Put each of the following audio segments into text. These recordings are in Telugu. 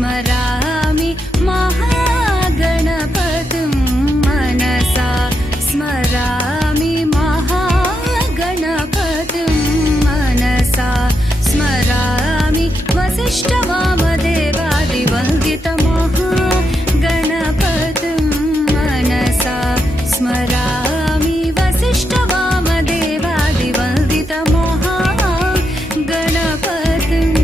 स्मरामि महागणपतिं मनसा स्मरामि महागणपतिं मनसा स्मरामि वसिष्ठवामदेवादिवन्दितमहागणपतिं मनसा स्मरामि वसिष्ठवामदेवादिवन्दितमहागणपतिम्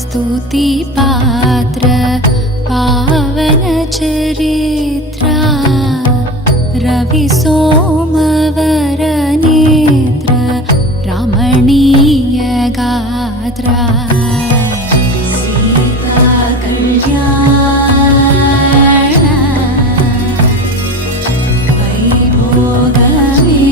स्तुति पात्र पावन चरित्रा रवि सोमवर नेत्र रमणीय गात्रा सीता कल्याण वैभोगमे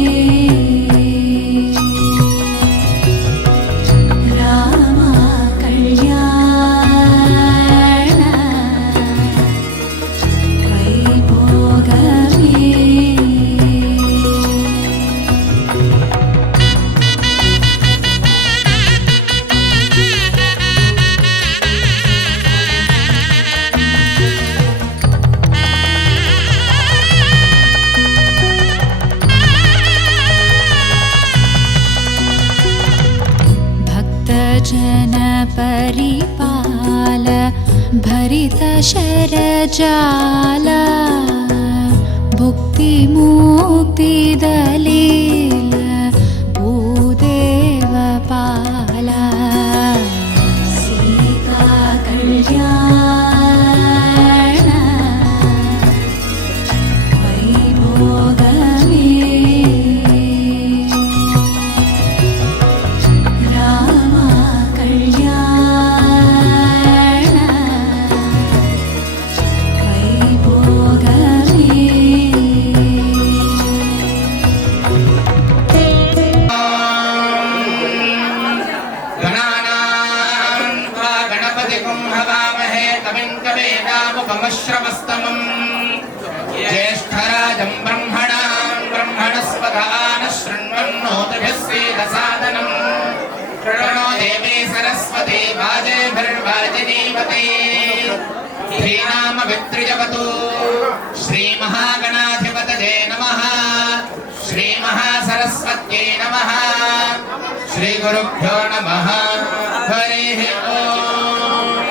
जन परिपाल भरित शरजाल भुक्ति मुक्ति दलील भूदेव पाल सीता कल्याण वैभोगमे ज्येष्ठराजं ब्रह्मणस्पत आनशृण्वन्नोतिभिस्वेदसादनं प्रणो देवी सरस्वती वाजेभिर्वाजिनीवती धीनामभित्रिजवतु श्रीमहागणाधिपतये नमः श्रीमहासरस्वत्यै नमः श्रीगुरुभ्यो नमः हरिः ओम्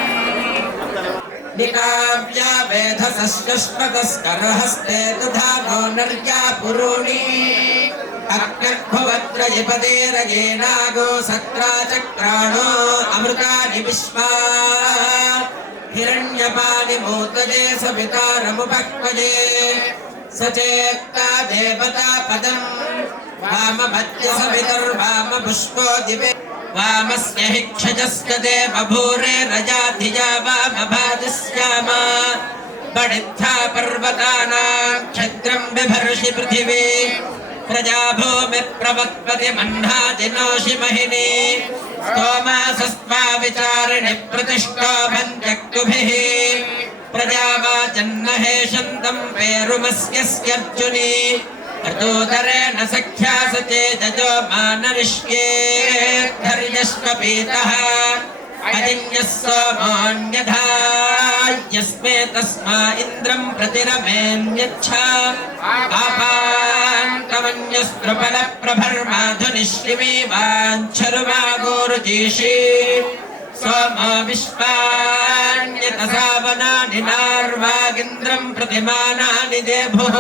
निकाव्या वेधसस्यस्मतस्करहस्ते दधानो नर्या पुरूणि अग्निर्भवत्रयपदेरयेनागो सत्राचक्राणो अमृतानि विश्वा हिरण्यपानि मूतये सवितारमुपक्वये सचेत्ता देवता पदम् वाममध्य सवितर्वामपुष्पो दिवे वामस्य हि क्षजस्य देवभूरे रजाधिजा वामभाजस्याम पडित्था पर्वतानां क्षत्रं बिभर्षि पृथिवी प्रजा भूमि प्रवत्पति मह्नाजिनोषि महिनी स्तोमासस्त्वा विचारिणि प्रतिष्ठो भञ्जक्तुभिः प्रजावाचन्न हेषन्तं पेरुमस्यस्यर्जुनी ऋतोदरेण सख्या सचे जजो मानरिष्ये धर्यश्वपीतः अजिन्यः सोमोऽन्यथा यस्मे तस्मा इन्द्रं प्रतिरमेऽन्यच्छा आपान्तमन्यस्पृफलप्रभर्माधुनिश्रिमीवाञ्छरुवागोरुजीषि सोमो विश्वान्यतसावनानि नार्वागिन्द्रं प्रतिमानानि देभुः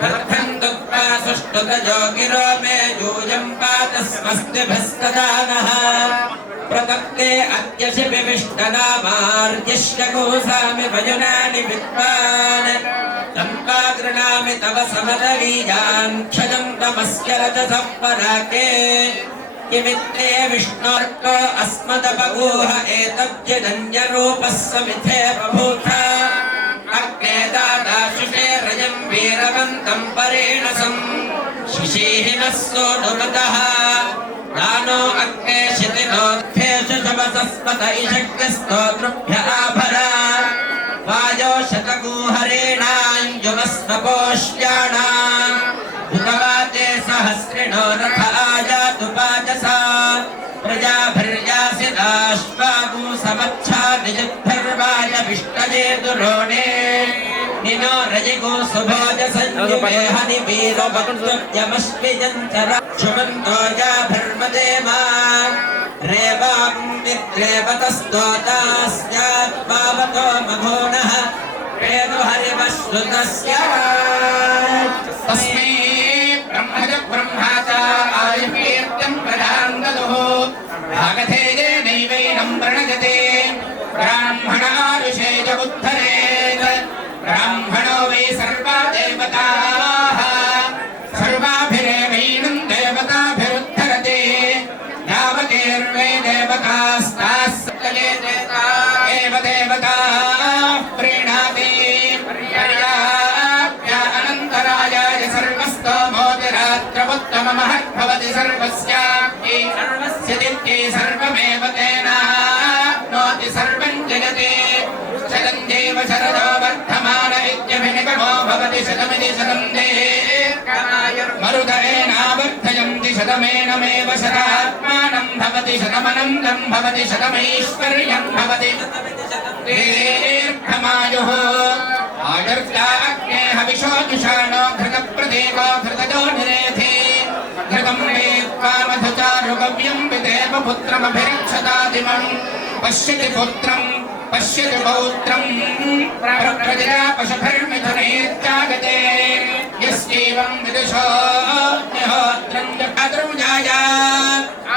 वर्धन्तुत्वा सुष्ठुतजो गिरो मे यूयं पात स्वस्तिभिस्तदानः प्रतप्ते अद्य शिविविष्टनामार्यस्य गोसामि भजनानि विद्वान् चम्पा गृणामि तव समदवीजान् क्षजं तमस्य रजसः पराके किमित्ते विष्णोर्क अस्मदपगूह एतद्यजन्यरूपः समिथे बभूथ अग्ने दादाशुषे रजं वीरवन्तं परेणसं शिशीहिनः सोऽनुमतः दानो अग्ने शितिनोऽर्थेषु शवसस्पत इषज्ञस्तोतृभ्य आभरा वायो शतगूहरेणाञ्जुमस्वपोष्याणाम् भुतवाते सहस्रिणो रथाजातु पाजसा प्रजाभिर्यासि दाश्वागु समच्छा निजुद्धर्वाय विष्टजे दुरोणे निनो रजिगो सुभोज संयुमे हनि वीरवक्तव्यमश्विजन्तरा क्षुमन्तो जाभिर्मदेमा रेवां विद्रेवतस्तोतास्यात् पावतो मघोनः वेदो हरिवश्रुतस्य तस्मै ब्रह्मज ब्रह्माच आयुर्वेद्यं प्रदान्दुः भागधेयेनैवैनं प्रणजते ब्राह्मणारुषेज उद्धरेत् ब्राह्मणो वै सर्वा देवताः सर्वाभिरेवैनं देवताभिरुद्धरते यावतीर्वै देवतास्ताः सकले देवता एव देवता प्रीणाति पर्याप्य अनन्तरायाय सर्वस्तोमोतिरात्रमुत्तममहद्भवति सर्वस्याप्ति सर्वस्य सर्वमेव तेनाप्नोति सर्वं जगति शरञ्जेव शरदो वर्धमान इत्यभिनिगमो भवति शतमिति शतं मरुदरेणावर्धयन्ति शतमेनमेव शतात्मानं भवति शतमनन्दं भवति शतमैश्वर्यं भवति दीर्घमायुः आयुर्जा अग्ने हविषो जुषाणो घृतप्रदेवो घृतजो निरेधे घृतं वेत्त्वामधुचारुगव्यं विदेव पुत्रमभिरक्षतादिमं पश्यति पुत्रं पश्यति पौत्रं प्रप्रजया पशुभिर्मिथुनैर्जागते यस्यैवं विदुषो निहोत्रं जठाद्रुजाय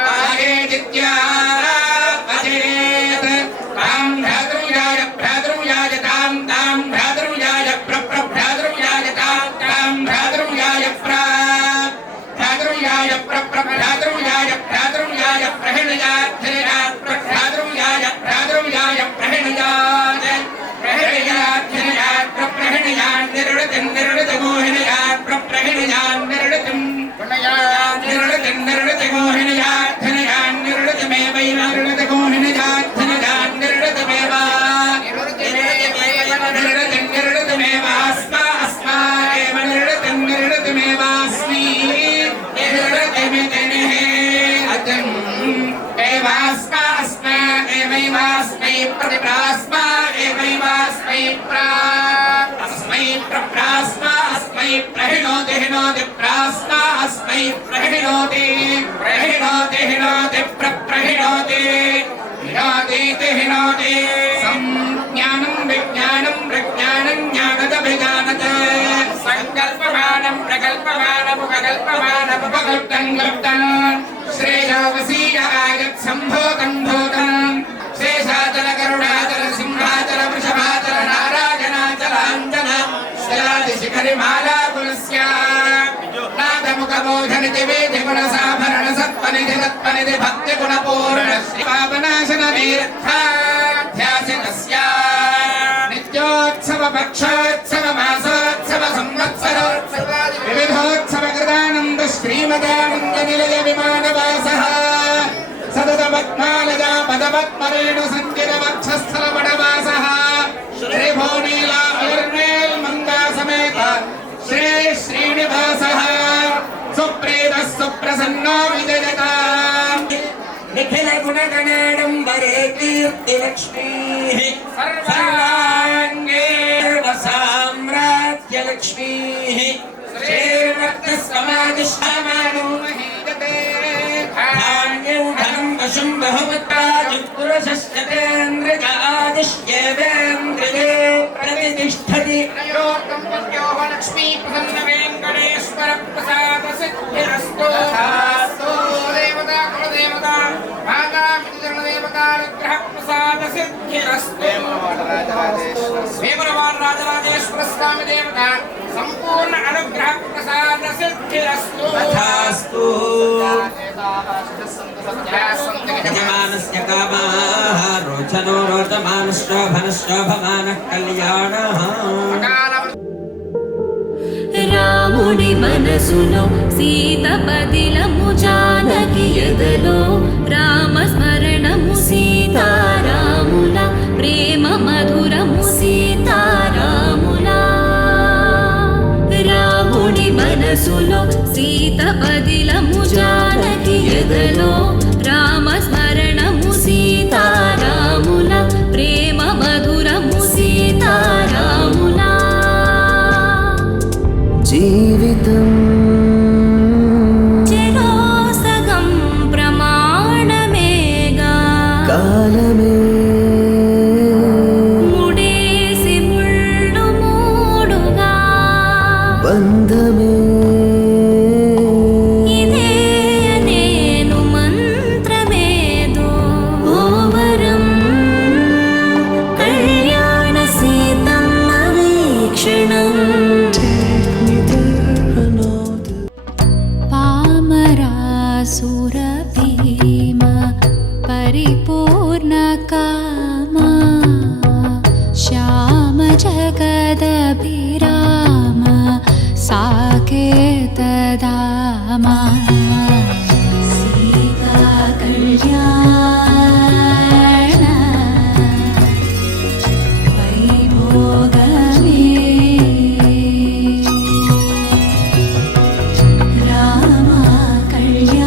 आयेजित्या अजेत् तां भ्रातृजाय भ्रातृजाय तां भ्रातृजाय प्रभ्रातृजाय तां भ्रातृजाय भ्रातृजाय प्रभ्रातृजाय भ्रातृजाय प्रहिणजात् प्रभ्रातृजाय भ्रातृजाय प्रहिणजात् प्रहिणजात् प्रहिणजात् निर्वृतिं निर्वृतिमोहिनजात् प्रहिणजात् निर्वृतिं निर्वृतिं निर्वृतिमोहिनजात् धनजात् निर्वृतिमेव निर्वृतिमोहिनजात् धनजात् निर्वृतिमेव निर्वृतिं निर्वृतिमेवास्मा अस्मा एव निर्वृतिं निर्वृतिमेवास्मि निर्वृतिमितिः अजम् एवास्मा अस्मा एवैवास्मै प्रतिप्रास्मा एवैवास्मै प्रा हिनोति प्रास्ता अस्मै प्रहिणोति प्रहिणोति हिनोति प्रहिणोति हिनोतीति हिनोति संज्ञानं विज्ञानं प्रज्ञानं ज्ञानदभिजानत संकल्पमानं प्रकल्पमानमुपकल्पमानमुपकल्पं कल्पं श्रेयोवसीय आयत् सम्भोगं भोगं शेषाचल करुणाचल सिंहाचल वृषभाचल नारायणाचलाञ्जन शिखरिमाला पुलस्या नादमुखबोधनिधि वेदि गुणसाभरण सत्त्वनिधि तत्त्वनिधि भक्ति गुणपूर्ण श्रीपावनाशन तीर्थाध्यासितस्या नित्योत्सव पक्षोत्सव मासोत्सव संवत्सरोत्सव विविधोत्सव कृतानन्द श्रीमदानन्द निलय विमानवासः सतत पद्मालया पदपद्मरेणु सञ्चित वक्षस्थल वडवासः श्रीभुवनीला अलिर्मेल मंगा समेत श्री श्रीनिवासः सुप्रीतः सुप्रसन्नो विजयता निखिल गुणगणाडम्बरे कीर्तिलक्ष्मीः सर्वाङ्गे सर्वसाम्राज्यलक्ष्मीः श्रीरक्तसमाधिष्ठामानो महीयते धान्यं धनं वशं बहुपुत्राजुपुरुषश्चतेन्द्रजादिश्येवेन्द्रिये प्रतिष्ठति त्रयोकम्पत्योः लक्ष्मी प्रसन्नवेङ्कटेश्वर प्रसाद सिद्धिरस्तु तथास्तु देवता कुलदेवता माता पितृदेवता अनुग्रह प्रसाद सिद्धिरस्तु वेमुलवारराजराजेश्वर स्वामी देवता संपूर्ण अनुग्रह प्रसाद सिद्धिरस्तु तथास्तु यजमानस्य कामाः रोचनो रोचमानश्चोभनश्चोभमानः कल्याणः రాముడి మనసులో సీత పదిలము జానకి ఎదలో రామస్మరణము సీతారాముల ప్రేమ మధురము సీతారాముల రాముడి మనసులో సీత పదిలము జానకి ఎదలో రామస్మరణము సీతారాముల ప్రేమ మధురము సీతారాముల జీవితం చెరోసగం ప్రమాణమేగా కాలమే ముడేసి ముళ్ళు మూడుగా బంధమే ఇదే నేను మంత్రమేదో ఓవరం కళ్యాణ సీతమ్మ వీక్షణం పామరాసురభీమ పరిపూర్ణ కామ శ్యామ జగదభిరామ సాకేత దామ సీతా కళ్యాణ వైభోగమే రామ కళ్యాణ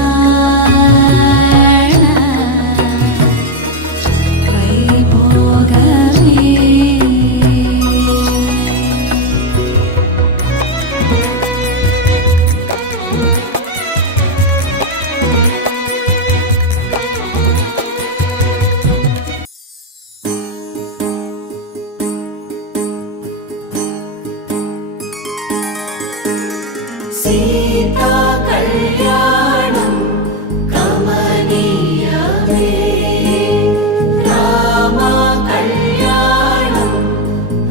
వైభోగమే సీతా కళ్యాణం కమనీయమే రామ కళ్యాణం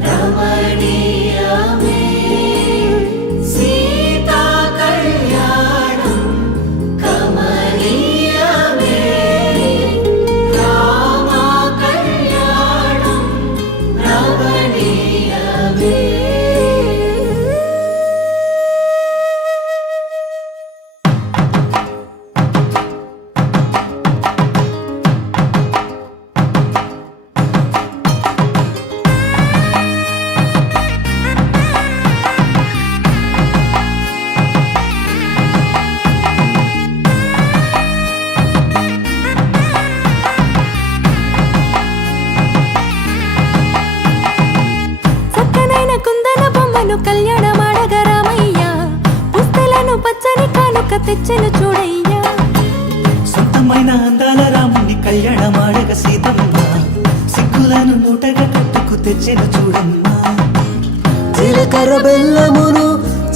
రమణీయమే సీతా కళ్యాణం కమనీయమే రామ కళ్యాణం రమణీయమే కళ్యాణ మాడగ రామయ్య రాక తెచ్చను చూడయ్యా. సొంతమైన అందాల రాముని కళ్యాణమాడగ సీతమ్మ సిగ్గులను మూటగా కట్టుకు తెచ్చిన చూడమ్మా. జీలకర్ర బెల్లమును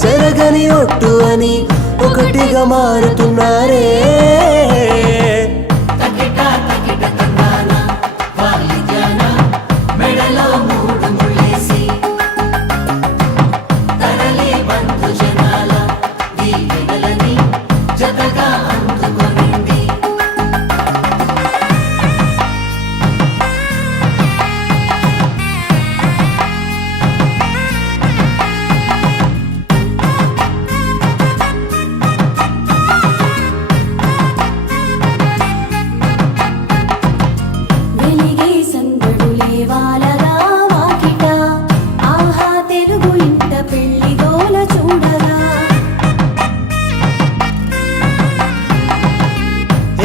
చెరగని ఒట్టు అని ఒకటిగా మారుతున్నారే. తకిట తకిట తందాన వాలి జ్ఞాన మెడలో మూడు ముళ్ళేసి తరలి బంధు జనాల దీవెనలని జతగా అందుకొనింది. వెలిగే సందడులే వాలగా వాకిట, ఆహా తెలుగు ఇంట పెళ్లి గోల చూడగా.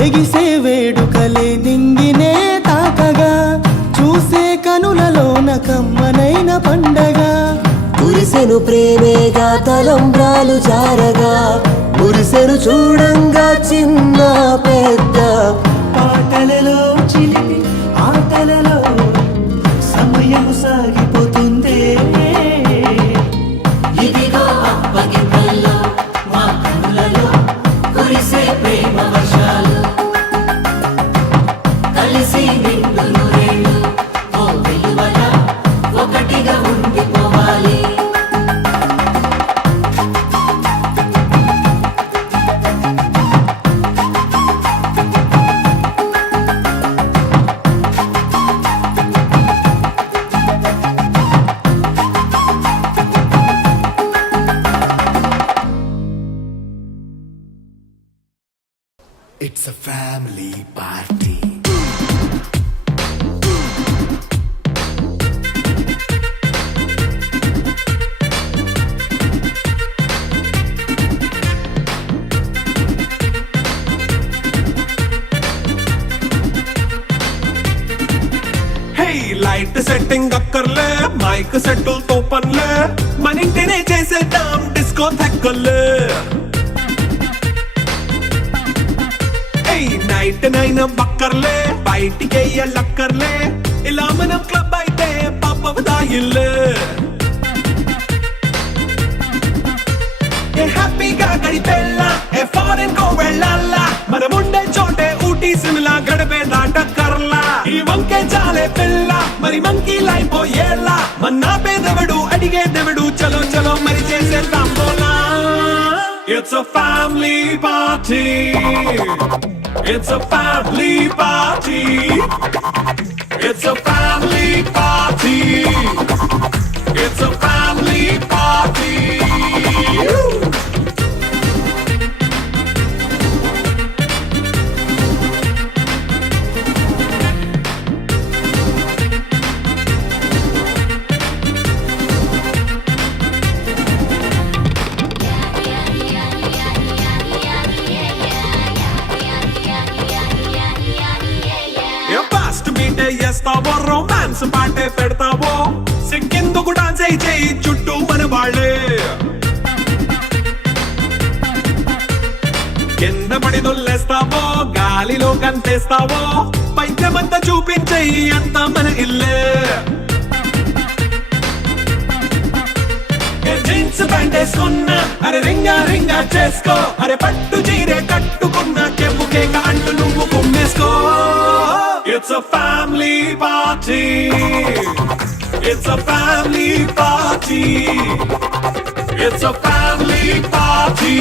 ఎగిసే వేడుకలే నింగినే తాకగా చూసే కనులలోన కమ్మనైన పండగ. కురిసెను ప్రేమేగా తలంబ్రాలు జారగా మురిసెను చూడంగా చిన్న పెద్ద. పాటలలో చిలిపి ఆటలలో సమయము సాగిపోతుందే. ఇదిగో అప్పగింతల్లో మా కనులలో కురిసే ప్రేమ వర్షాలు కలిసి నిండు నూరేళ్ళు ఓ వెలువల ఒకటిగా ఉండిపోవాలి. It's a family party. Light setting అక్కర్లే మైక్ సెట్టుల్ తో పనులే మన ఇంటినే చేసేద్దాం డిస్కో థెక్కలే. నైట్ నైన్ బక్కర్లే బయటికి లక్కర్లే ఇలా మనం క్లబ్ అయితే పాపదాయిల్లే. హ్యాపీగా గడిపెళ్ళ ఏ ఫారెన్ కో వెళ్ళాలా మనం ఉండే చోటే ఊటీ సిమ్లా గడిపే దాటక్కర్లా. ఈ వంకే చాలే పిల్ల మరి మంకీ లైపోయేలా మన్నా పేదవడు అడిగే దేవుడు చలో చలో మరి చేసేద్దాం బోలా. It's a family party. It's a family party. It's a family party. It's a family party. చేస్తావో రొమాన్స్ పాటే పెడతావో సిక్కెందుకు డాన్స్ అయి చేయి చుట్టూ మన వాళ్ళే. కింద పడి దొల్లేస్తావో గాలిలో కంతేస్తావో పైద్యమంతా చూపించేయి అంతా మన ఇల్లే. జీన్స్ ప్యాంట్ వేసుకున్నా అరే రింగా రింగా చేసుకో అరే పట్టు చీరే కట్టుకున్నా చెప్పుకే కాంటు నువ్వు కుమ్మేసుకో. It's a family party. It's a family party. It's a family party.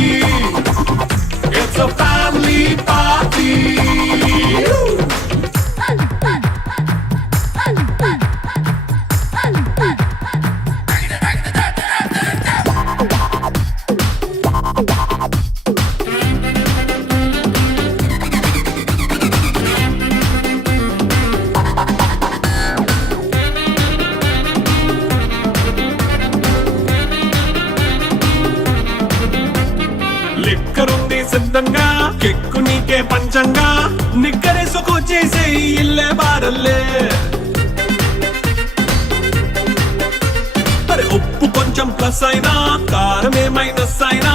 It's a family party. లిక్కరుంది సిద్ధంగా కెక్కు నీకే పంచంగా నిక్కరేసుకు చేసే ఇల్లే బారల్లే. అరే ఉప్పు కొంచెం ప్లస్ అయినా కారమే మైనస్ అయినా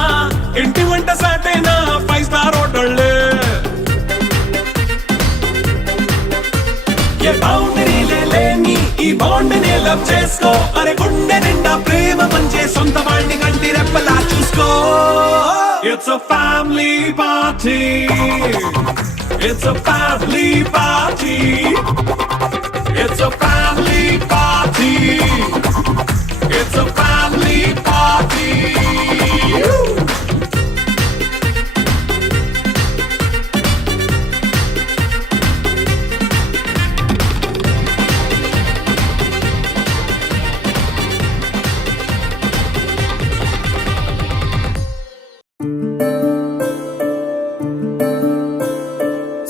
ఇంటి వంట సాటైనా 5 స్టార్ హోటళ్ళే ఏ బౌండరీలే లేని ఈ బాండ్ ని లవ్ చేసుకో అరే గుండె నిండా ప్రేమ పంచే సొంత వాడిని కంటి రెప్పలా చూసుకో It's a family party It's a family party It's a family party It's a family party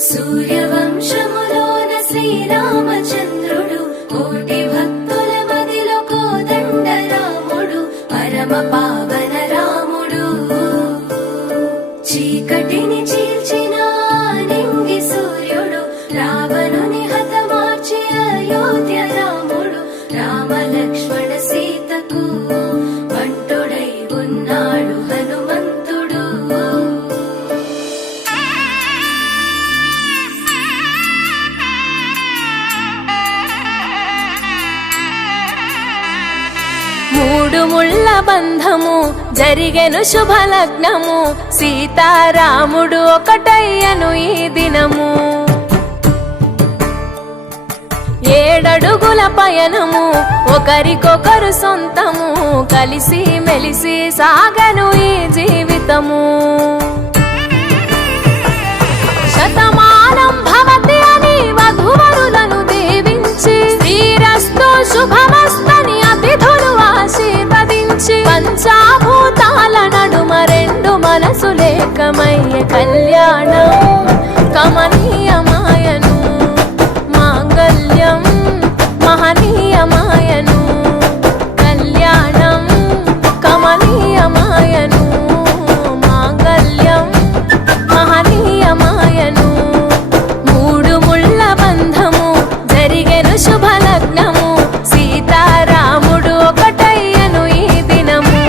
సూర్యవంశములోన శ్రీరామచంద్రుడు కోటి భక్తుల మదిలో కోదండ రాముడు పరమ పావన రాముడు చీకటిని చీల్చిన నింగి సూర్యుడు రావణుని హతమార్చి అయోధ్య రాముడు రామ లక్ష్మణ సీతకు బంటుడై ఉన్నాడు హనుమంతుడు మూడు ముళ్ళ బంధము జరిగెను శుభలగ్నము సీతారాముడు ఒకటయ్యను ఈ దినము 7 అడుగుల పయనము ఒకరికొకరు సొంతము కలిసి మెలిసి సాగను ఈ జీవితము శతమానం భవతి అని వధువరులను దీవించి శ్రీరస్తు శుభమస్తని అతిథులు ఆశీర్వదించి పంచాభూతాల నడుమ 2 మనసులేకమయ్యే కళ్యాణం కమనీయమాయను మాంగళ్యం మహనీయమాయను కళ్యాణం కమనీయమాయను మాంగళ్యం మహనీయమాయను 3 ముళ్ళ బంధము జరిగెను శుభలగ్నము సీతారాముడు ఒకటయ్యను ఈ దినము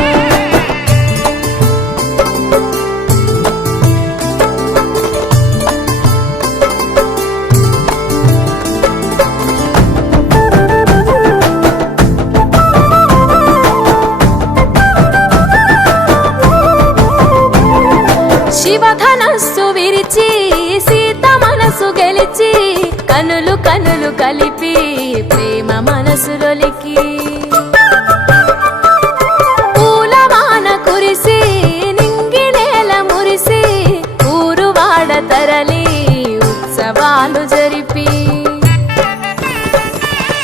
శివధనస్సు విరిచి సీత మనసు గెలిచి కనులు కనులు కలిపి ప్రేమ మనసులొలికి పూలవాన కురిసి నింగి నేల మురిసి ఊరు వాడ తరలి ఉత్సవాలు జరిపి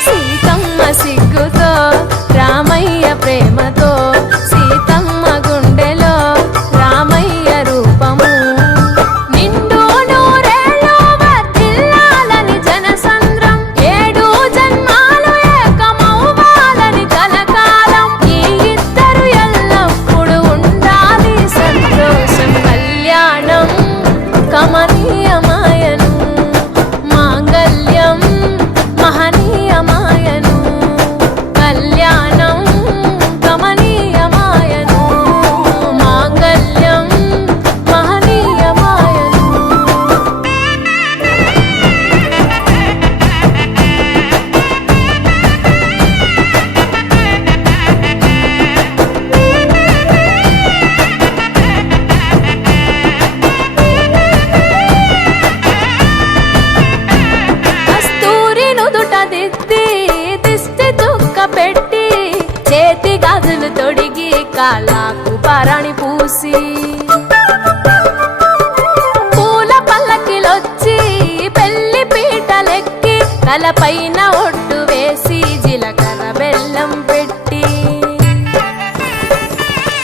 సీతమ్మ సిగ్గుతో రామయ్య ప్రేమతో సీతమ్మ గుండెలో రామయ్య రూపము నిండు నూరేళ్ళు వర్ధిల్లాలని జనసంద్రం 7 జన్మాలు ఏకమవ్వాలని కలకాలం ఈ ఇద్దరు ఎల్లప్పుడూ ఉండాలి సంతోషం కళ్యాణం కమనీయమాయను మాంగళ్యం మహనీయమాయను కళ్యాణం కమనీయమాయను మాంగళ్యం మహనీయమాయను కస్తూరి నుదుట దిద్ది దిష్టి చుక్క పెట్టి చేతి గాజులు తొడిగి కాళ్ళకు పరాణి పూసి పూల పల్లకిలొచ్చి పెళ్లి పీటలెక్కి తలపైన ఒట్టు వేసి జీలకర్ర బెల్లం పెట్టి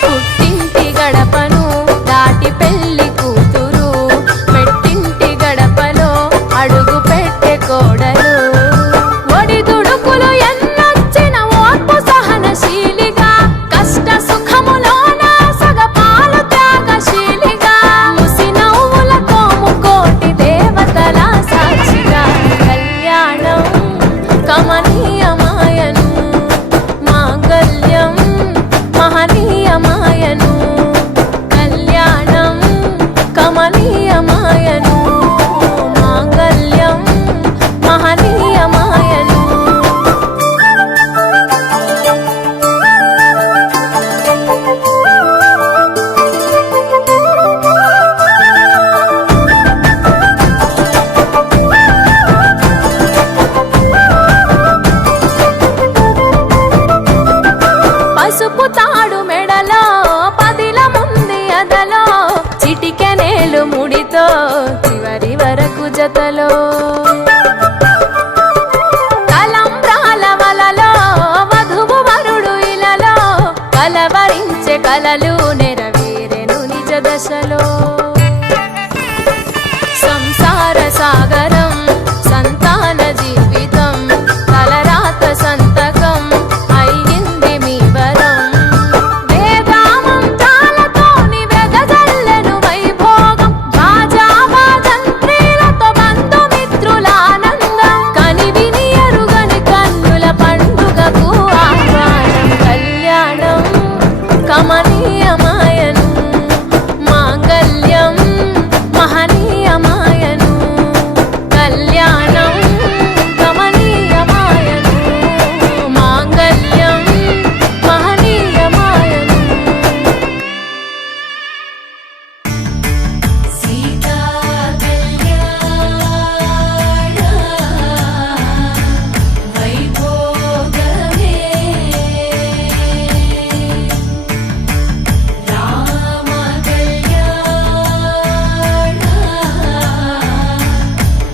పుట్టింటి గడపను దాటి పెళ్లి కూతురు పెట్టింటి గడపలో అడుగు పెట్టే కోడలు ఒడిదుడుకులు ఎన్నొచ్చిన ఓర్పు సహనశీలిగా కష్ట సుఖములోన సగపాలు త్యాగశీలిగా ముసి నవ్వులతో ముకోటి దేవతల సాక్షిగా కళ్యాణం కమనీయం పసుపు తాడు మెడలో పదిల ముంది అదలో చిటికెనేలు ముడితో చివరి వరకు జతలో తలంబ్రాల వలలో వధువు వరుడు ఇలలో కలవరించే కలలు నెరవేరెను నిజ దశలో సంసార సాగరం సంతాన జీవితం తలరాత సంతకం అయ్యింది మీ వరం వేదామంతాలతోని వెదజల్లెను వైభోగం భాజావాజంత్రీలతో బంధుమిత్రులానందం కనివిని ఎరుగని కన్నుల పండుగకు ఆహ్వానం కళ్యాణం కమనీయమాయను మాంగళ్యం మహనీయమాయను కళ్యాణం కమనీయమాయను మాంగళ్యం మహనీయమాయను సీతా కళ్యాణ వైభోగమే రామ కళ్యాణ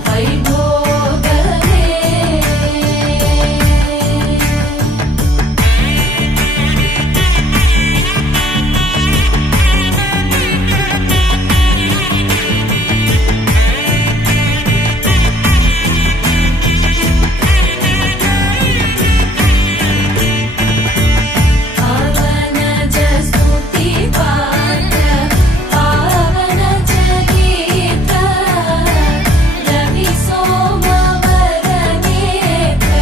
వైభోగమే పవన జస్తుతి పాత్ర పవన చరిత్ర రవి సోమవర నేత్ర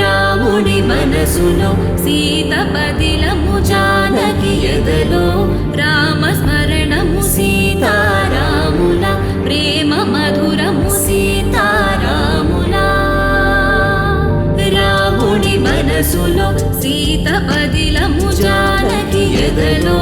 రాముడి మనసులో సీత పదిలము జానకి ఎదలో రామ స్మరణము సీతారాముల ప్రేమ మధురము సీతారాముల రాముడి మనసులో సీత పదిలము జానకి ఎదలో